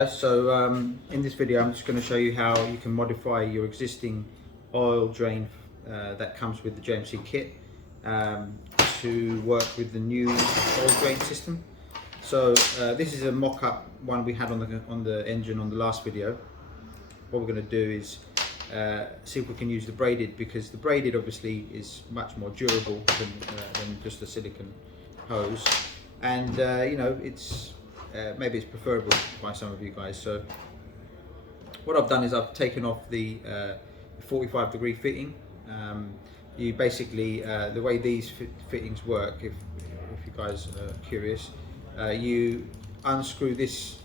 In this video I'm just going to show you how you can modify your existing oil drain that comes with the JMC kit to work with the new oil drain system. This is a mock-up one we had on the engine on the last video. What we're going to do is see if we can use the braided, because the braided obviously is much more durable than just a silicone hose, and you know, it's maybe it's preferable by some of you guys. So what I've done is I've taken off the 45-degree fitting. You basically, the way these fittings work, if you guys are curious, you unscrew this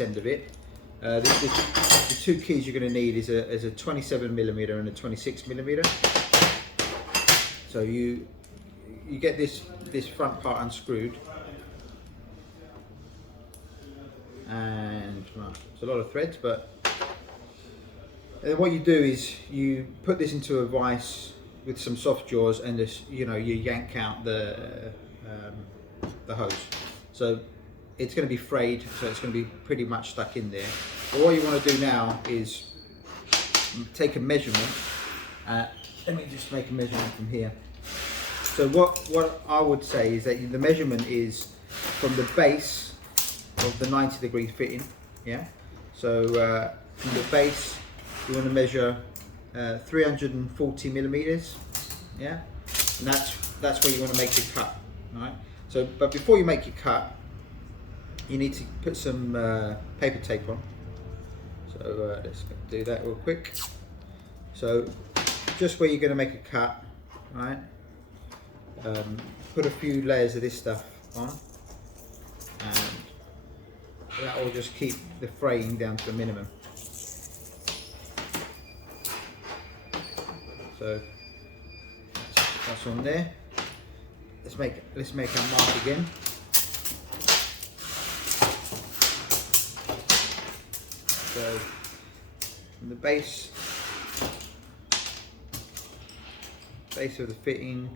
end of it. The two keys you're going to need is a 27mm and a 26mm. So you get this front part unscrewed, and well, it's a lot of threads, but then what you do is you put this into a vise with some soft jaws, and this, you know, you yank out the hose. So it's going to be frayed, so it's going to be pretty much stuck in there. But what you want to do now is take a measurement. Let me just make a measurement from here. So what I would say is that the measurement is from the base of the 90-degree fitting. Yeah. So from the base, you want to measure 340mm. Yeah. And that's where you want to make your cut. All right. So, but before you make your cut, you need to put some paper tape on. So let's do that real quick. So just where you're going to make a cut, right? Put a few layers of this stuff on, and that will just keep the fraying down to a minimum. So that's on there. Let's make our mark again. So from the base of the fitting,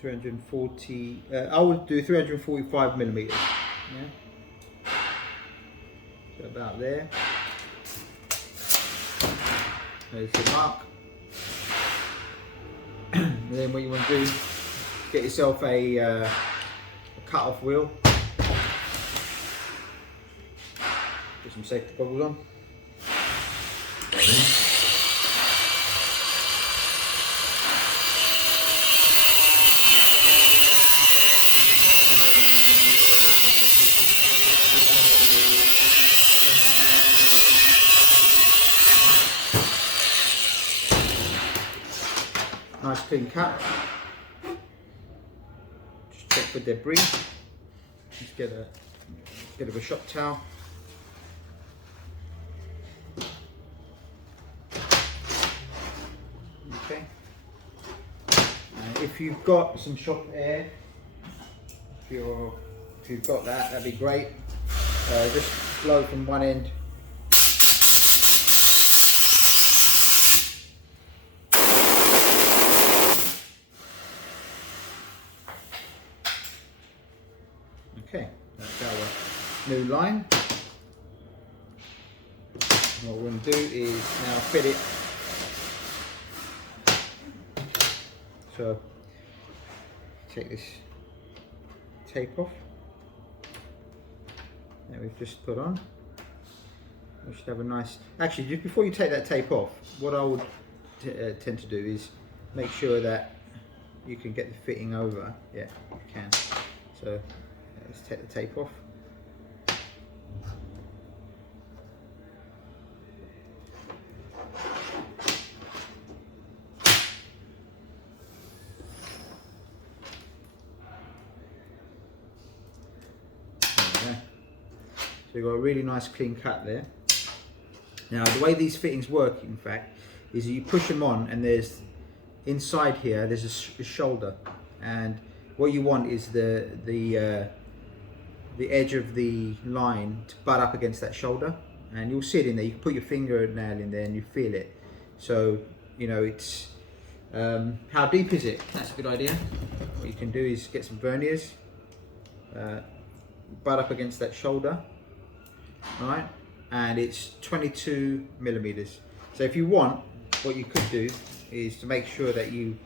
340. I would do 345mm. Yeah. So about there. There's the mark. And then what you want to do, get yourself a cut-off wheel. Put some safety goggles on. Nice clean cut. Just check for debris. Just get a bit of a shop towel. Okay. And if you've got some shop air, if you've got that, that'd be great. Just blow from one end. Okay, that's our new line. What we're going to do is now fit it. So take this tape off that we've just put on. We should have a nice. Actually, just before you take that tape off, what I would tend to do is make sure that you can get the fitting over. Yeah, you can. So let's take the tape off. So you've got a really nice clean cut there. Now the way these fittings work, in fact, is you push them on, and there's inside here there's a shoulder, and what you want is the edge of the line to butt up against that shoulder, and you'll see it in there. You can put your fingernail in there and you feel it. So you know, it's how deep is it? That's a good idea. What you can do is get some verniers, butt up against that shoulder, right? And it's 22 millimeters. So if you want, what you could do is to make sure that you've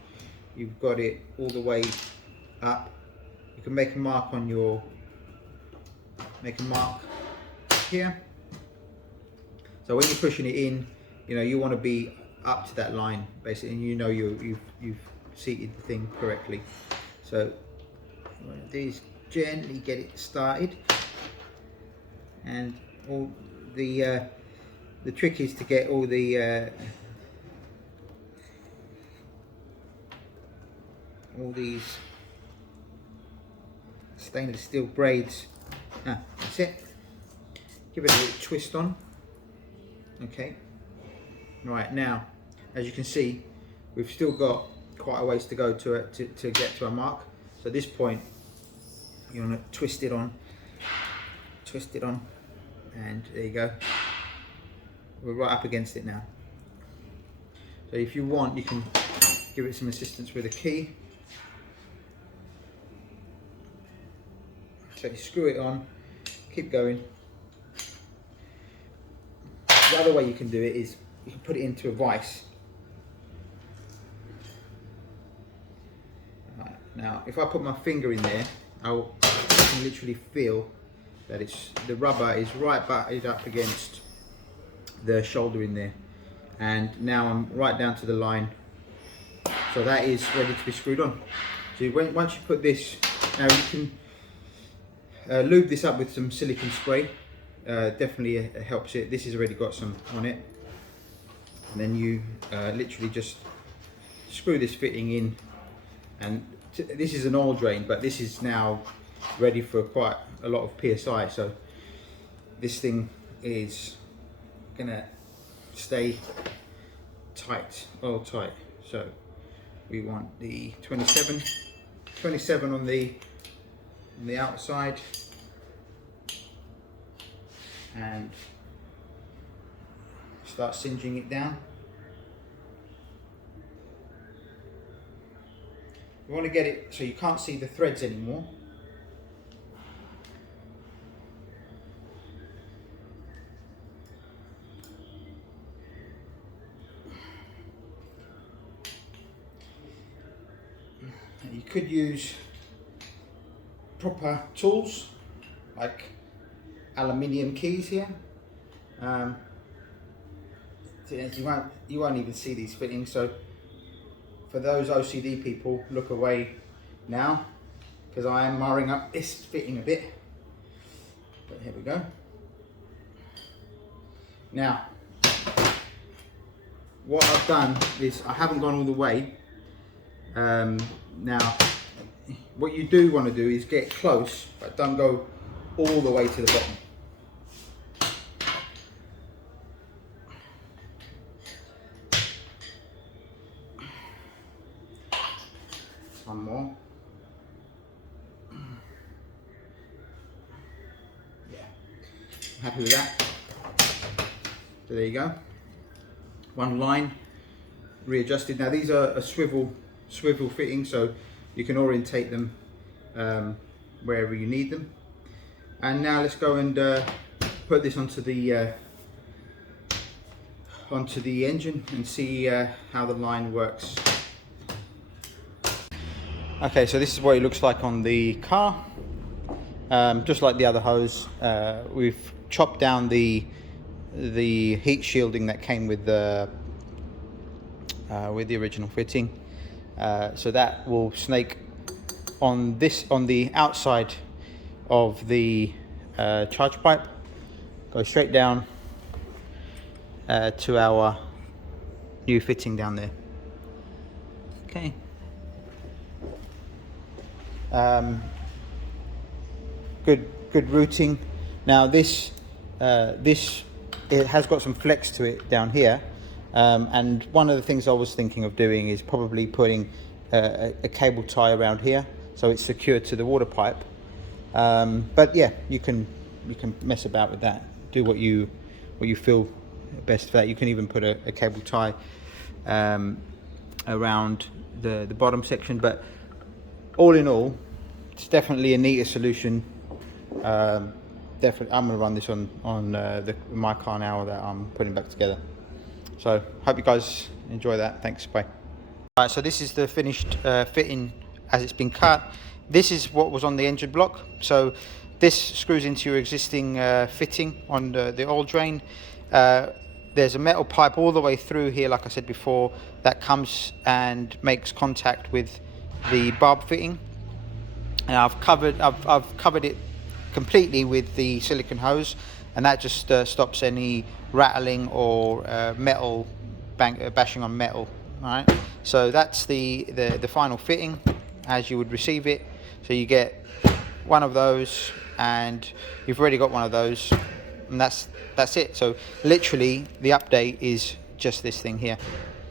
got it all the way up. You can make a mark on your, here. So when you're pushing it in, you know, you want to be up to that line basically, and you know you've seated the thing correctly. So these gently get it started, and all the trick is to get all these stainless steel braids. That's it. Give it a little twist on. Okay. Right, now, as you can see, we've still got quite a ways to go to get to our mark. So at this point, you want to twist it on, and there you go. We're right up against it now. So if you want, you can give it some assistance with a key. So you screw it on, keep going. The other way you can do it is you can put it into a vise. Right, now, if I put my finger in there, I can literally feel that the rubber is right butted up against the shoulder in there, and now I'm right down to the line. So that is ready to be screwed on. So once you put this, now you can lube this up with some silicone spray. Definitely helps it. This has already got some on it, and then you literally just screw this fitting in, and this is an oil drain, but this is now ready for quite a lot of PSI, so this thing is gonna stay tight, oil tight. So we want the 27 on the outside, and start singeing it down. You want to get it so you can't see the threads anymore. You could use proper tools like aluminium keys here. You won't even see these fittings, so for those OCD people, look away now, because I am marring up this fitting a bit. But here we go. Now, what I've done is I haven't gone all the way. Now, what you do want to do is get close, but don't go all the way to the bottom. One more. Yeah, I'm happy with that. So there you go. One line readjusted. Now these are a swivel fitting, so you can orientate them wherever you need them. And now let's go and put this onto the engine and see how the line works. Okay, so this is what it looks like on the car. Just like the other hose, we've chopped down the heat shielding that came with the original fitting. So that will snake on the outside of the charge pipe, go straight down to our new fitting down there. Okay. Good routing. Now this it has got some flex to it down here, and one of the things I was thinking of doing is probably putting a cable tie around here so it's secured to the water pipe. But yeah, you can mess about with that. Do what you feel best for that. You can even put a cable tie around the bottom section. But all in all, it's definitely a neater solution Definitely, I'm going to run this on my car now that I'm putting back together. So hope you guys enjoy that. Thanks, bye. Alright, so this is the finished fitting as it's been cut. This is what was on the engine block. So this screws into your existing fitting on the oil drain. There's a metal pipe all the way through here, like I said before, that comes and makes contact with the barb fitting. And I've covered it completely with the silicone hose, and that just stops any rattling or metal bashing on metal. All right, so that's the final fitting as you would receive it. So you get one of those, and you've already got one of those, and that's it. So literally the update is just this thing here.